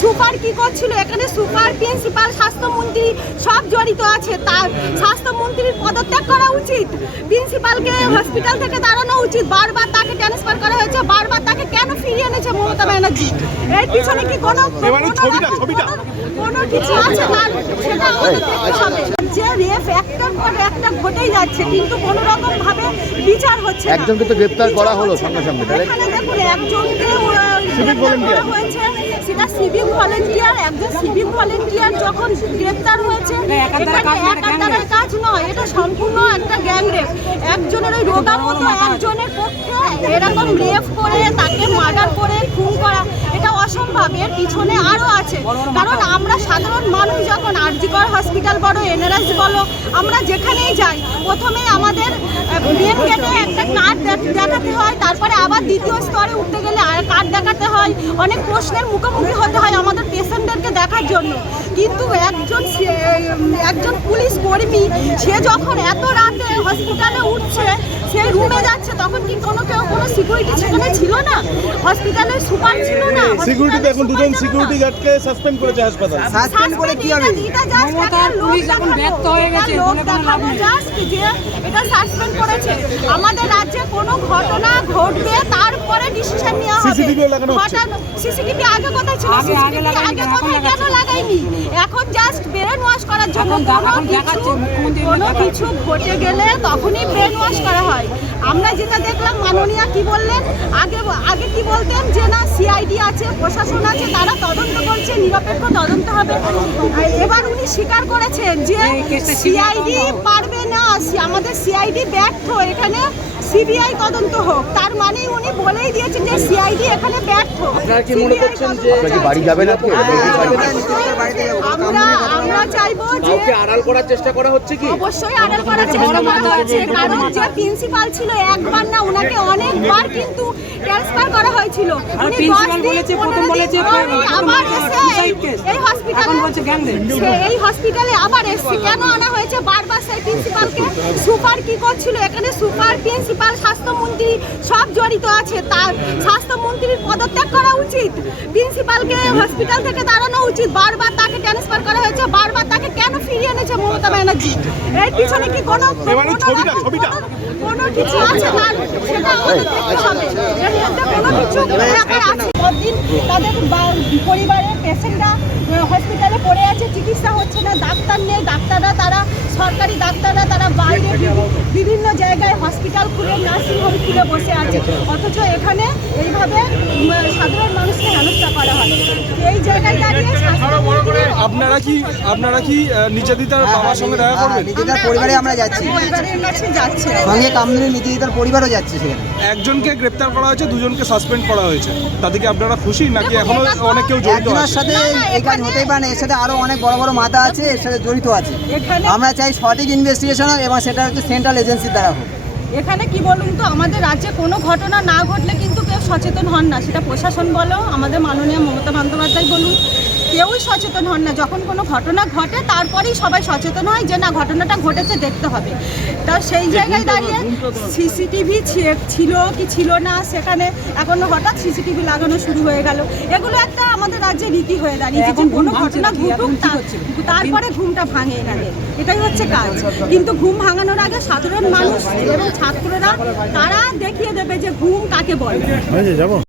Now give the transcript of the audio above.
Super key করছিল? এখানে super principal স্বাস্থ্যমন্ত্রী সব জড়িত আছে। তার স্বাস্থ্যমন্ত্রীর পদত্যাগ করা উচিত। প্রিন্সিপালকে হসপিটাল থেকে দাঁড়ানো উচিত। বারবার তাকে ট্রান্সফার করা হয়েছে বারবার তাকে কেন ফিরিয়ে এনেছে মমতা ব্যানার্জি? এর পিছনে কি কোনো কোনো ছবিটা, রকম ছবিটা। কোনো- কোনো কিছু আছে? তার সেটা আমাদের দেখতে হবে। যে রেপ একটার পর একটা ঘটেই যাচ্ছে কিন্তু কোনো রকম ভাবে বিচার হচ্ছে একজনকে তো গ্রেপ্তার করা হলো বিচার সঙ্গে সঙ্গে, হচ্ছে না। তাই? এখানে দেখুন একজনকে হয়েছে সিভিক ভলেন্টিয়ার একজন সিভিক ভলেন্টিয়ার যখন গ্রেপ্তার হয়েছে দ্বারাই কাজ নয় এটা সম্পূর্ণ একটা গ্যাং রেপ একজনের ওই রোগা মতো একজনের পক্ষে এরকম রেপ করে তাকে মার্ডার করে খুন করা এটা অসম্ভব। এর পিছনে আরও আছে। কারণ আমরা সাধারণ মানুষ যখন আরজিকর হসপিটাল বড় এনআরএস বলো আমরা যেখানেই যাই প্রথমে আমাদের মেন গেটে একটা কার্ড দেখাতে হয় তারপরে আবার দ্বিতীয় স্তরে উঠতে গেলে আর কার্ড দেখাতে হয়। অনেক প্রশ্নের মুখোমুখি হতে হয় আমাদের পেশেন্টদেরকে দেখার জন্য। কিন্তু একজন একজন পুলিশ কর্মী, সে যখন এত রাতে হসপিটালে রুমে যাচ্ছে তখন কি কোনো কেউ কোনো সিকিউরিটি সেখানে ছিল না? হসপিটালের সুপার ছিল না? সিকিউরিটি এখন দুজন সিকিউরিটি। গার্ডকে সাসপেন্ড করেছে হাসপাতাল। সাসপেন্ড করে কি হবে লোক পুলিশ এখন ব্যর্থ হয়ে গেছে, বলে কোনো লাভ নেই। এটা সাসপেন্ড করেছে। আমাদের রাজ্যে কোনো ঘটনা ঘটবে তারপরে ডিসিশন নেওয়া হবে। ও লাগানো হচ্ছে? সিসিটিভি আগে কোথায় ছিল? আগে- আগে এখন কেন লাগাইনি এখন জাস্ট ব্রেন ওয়াশ করার জন্য এখন কোনো কিছু দেখাচ্ছে, মুখ্যমন্ত্রী কোনো কিছু ঘটে গেলে তখনই ব্রেন ওয়াশ করা হয়। আমরা যেটা দেখলাম মাননীয়া কি বললেন? আগে আগে কি বলতেন যে না সিআইডি আছে প্রশাসন আছে তারা তদন্ত করছে নিরপেক্ষ তদন্ত হবে। এবার উনি স্বীকার করেছেন যে সিআইডি পারবে না। আমাদের সিআইডি ব্যর্থ। এখানে সিবিআই তদন্ত হোক তার মানে উনি বলেই দিয়েছেন যে সিআইডি এখানে ব্যর্থ। আপনারা কি মনে করছেন যে- আপনারা বাড়ি যাবেন আজকে? আমরা আমরা চাইব যে আড়াল করার চেষ্টা করা হচ্ছে কি? অবশ্যই আড়াল করার চেষ্টা করা হচ্ছে কারণ যে প্রিন্সিপাল ছিল একবার না ওনাকে অনেকবার কিন্তু ট্রান্সফার করা হয়েছিল। আর দিন, বলেছে, প্রথম বলেছে, আবার এসে এই- হসপিটালে এখন বলছে। এই হসপিটালে আবার এসছে। কেন আনা হয়েছে? বারবার সেই প্রিন্সিপালকে। সুপার কি করছিল? এখানে সুপার প্রিন্সিপাল স্বাস্থ্যমন্ত্রী সব জড়িত আছে। তার স্বাস্থ্যমন্ত্রীর পদত্যাগ করা উচিত। প্রিন্সিপালকে হসপিটাল থেকে দাঁড়ানো উচিত। বারবার তাকে ট্রান্সফার করা হয়েছে। বারবার তাকে ফিরিয়ে এনেছে মমতা ব্যানার্জি এর পিছনে কি কোনো এবারে ছবিটা, ছবিটা। কোনো- কিছু আছে? তার সেটা আমাদের দেখতে হবে। কোনো কিছু আছে? কদিন তাদের বা- পরিবারের পেশেন্টরা হসপিটালে পড়ে আছে চিকিৎসা হচ্ছে না ডাক্তার নেই ডাক্তাররা তারা সরকারি ডাক্তাররা তারা বাইরে বিভিন্ন জায়গায় হসপিটাল খুলে নার্সিংহোম খুলে বসে আছে। অথচ এখানে এইভাবে সাধারণ মানুষকে হেনস্থা করা হয় এই জায়গায় দাঁড়িয়ে স্বাস্থ্যমন্ত্রী আপনারা কি আপনারা কি আহ, নির্যাতিতার বাবার সঙ্গে দেখা করবেন? নিজেদের পরিবারে আমরা যাচ্ছি। সঙ্গে কামদুনি নিজেদের পরিবারও যাচ্ছে সেখানে। একজনকে গ্রেপ্তার করা হয়েছে দুজনকে সাসপেন্ড করা হয়েছে। তাতে কি আপনারা খুশি নাকি এখনও অনেক কেউ জড়িত আছে? সাথে এই কাজ হতেই পারে না এর সাথে আরও অনেক বড় বড় মাথা আছে এর সাথে জড়িত আছে। আমরা চাই সঠিক ইনভেস্টিগেশন হোক এবং সেটা হচ্ছে সেন্ট্রাল এজেন্সির দ্বারা হোক। এখানে কি বলুন তো আমাদের রাজ্যে কোনো ঘটনা না ঘটলে কিন্তু সচেতন হন না সেটা প্রশাসন বলো আমাদের মাননীয় মমতা বন্দ্যোপাধ্যায় বলুন কেউই সচেতন হন না। যখন কোনো ঘটনা ঘটে তারপরেই সবাই সচেতন হয় যে না ঘটনাটা ঘটেছে দেখতে হবে। তা সেই জায়গায় দাঁড়িয়ে সিসিটিভি ছিল কি ছিল না সেখানে এখন হঠাৎ সিসিটিভি লাগানো শুরু হয়ে গেল। এগুলো একটা আমাদের রাজ্যে রীতি হয়ে দাঁড়িয়েছে যে কোনো ঘটনা? ঘটুক? তারপরে ঘুমটা ভাঙে এখানে। এটাই হচ্ছে কাজ। কিন্তু ঘুম ভাঙানোর আগে সাধারণ মানুষ এবং ছাত্ররা তারা দেখিয়ে দেবে যে ঘুম কাকে বলে। Oye, llamo.